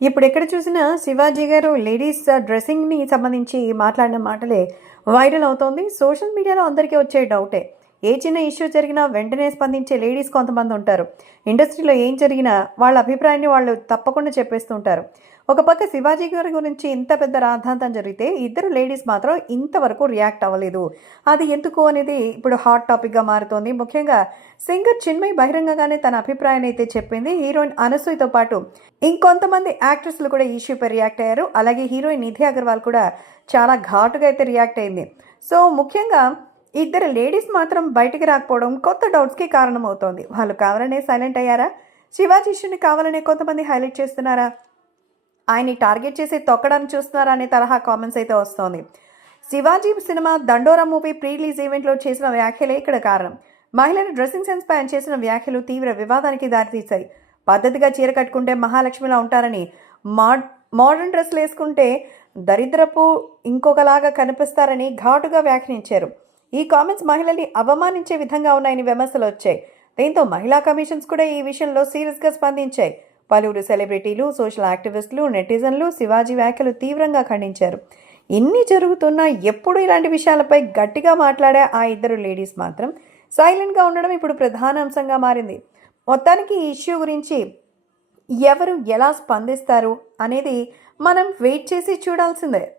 ఇప్పుడు ఎక్కడ చూసినా శివాజీ గారు లేడీస్ డ్రెస్సింగ్ని సంబంధించి మాట్లాడిన మాటలే వైరల్ అవుతోంది. సోషల్ మీడియాలో అందరికీ వచ్చే డౌటే. ఏ చిన్న ఇష్యూ జరిగినా వెంటనే స్పందించే లేడీస్ కొంతమంది ఉంటారు. ఇండస్ట్రీలో ఏం జరిగినా వాళ్ళ అభిప్రాయాన్ని వాళ్ళు తప్పకుండా చెప్పేస్తుంటారు. ఒక పక్క శివాజీ గారి గురించి ఇంత పెద్ద రాద్ధాంతం జరిగితే ఇద్దరు లేడీస్ మాత్రం ఇంతవరకు రియాక్ట్ అవ్వలేదు. అది ఎందుకు అనేది ఇప్పుడు హాట్ టాపిక్గా మారుతోంది. ముఖ్యంగా సింగర్ చిన్మయ్ బహిరంగంగానే తన అభిప్రాయాన్ని అయితే చెప్పింది. హీరోయిన్ అనసూయతో పాటు ఇంకొంతమంది యాక్ట్రెస్లు కూడా ఈ ఇష్యూపై రియాక్ట్ అయ్యారు. అలాగే హీరోయిన్ నిధి అగర్వాల్ కూడా చాలా ఘాటుగా అయితే రియాక్ట్ అయింది. సో ముఖ్యంగా ఇద్దరు లేడీస్ మాత్రం బయటికి రాకపోవడం కొత్త డౌట్స్కి కారణమవుతోంది. వాళ్ళు కావాలనే సైలెంట్ అయ్యారా? శివాజీ ఇష్యూని కావాలనే కొంతమంది హైలైట్ చేస్తున్నారా? ఆయన్ని టార్గెట్ చేసి తొక్కడానికి చూస్తున్నారా అనే తరహా కామెంట్స్ అయితే వస్తోంది. Shivaji cinema Dandora movie pre release ఈవెంట్లో చేసిన వ్యాఖ్యలే ఇక్కడ కారణం. మహిళను డ్రెస్సింగ్ సెన్స్ పై చేసిన వ్యాఖ్యలు తీవ్ర వివాదానికి దారితీశాయి. పద్ధతిగా చీర కట్టుకుంటే మహాలక్ష్మిలా ఉంటారని మోడ్ మోడర్న్ డ్రెస్లు వేసుకుంటే దరిద్రపు ఇంకొకలాగా కనిపిస్తారని ఘాటుగా వ్యాఖ్యానించారు. ఈ కామెంట్స్ మహిళల్ని అవమానించే విధంగా ఉన్నాయని విమర్శలు వచ్చాయి. దీంతో మహిళా కమిషన్స్ కూడా ఈ విషయంలో సీరియస్గా స్పందించాయి. పలువురు సెలబ్రిటీలు సోషల్ యాక్టివిస్టులు నెటిజన్లు శివాజీ వ్యాఖ్యలు తీవ్రంగా ఖండించారు. ఇన్ని జరుగుతున్నా ఎప్పుడు ఇలాంటి విషయాలపై గట్టిగా మాట్లాడే ఆ ఇద్దరు లేడీస్ మాత్రం సైలెంట్గా ఉండడం ఇప్పుడు ప్రధాన అంశంగా మారింది. మొత్తానికి ఈ ఇష్యూ గురించి ఎవరు ఎలా స్పందిస్తారు అనేది మనం వెయిట్ చేసి చూడాల్సిందే.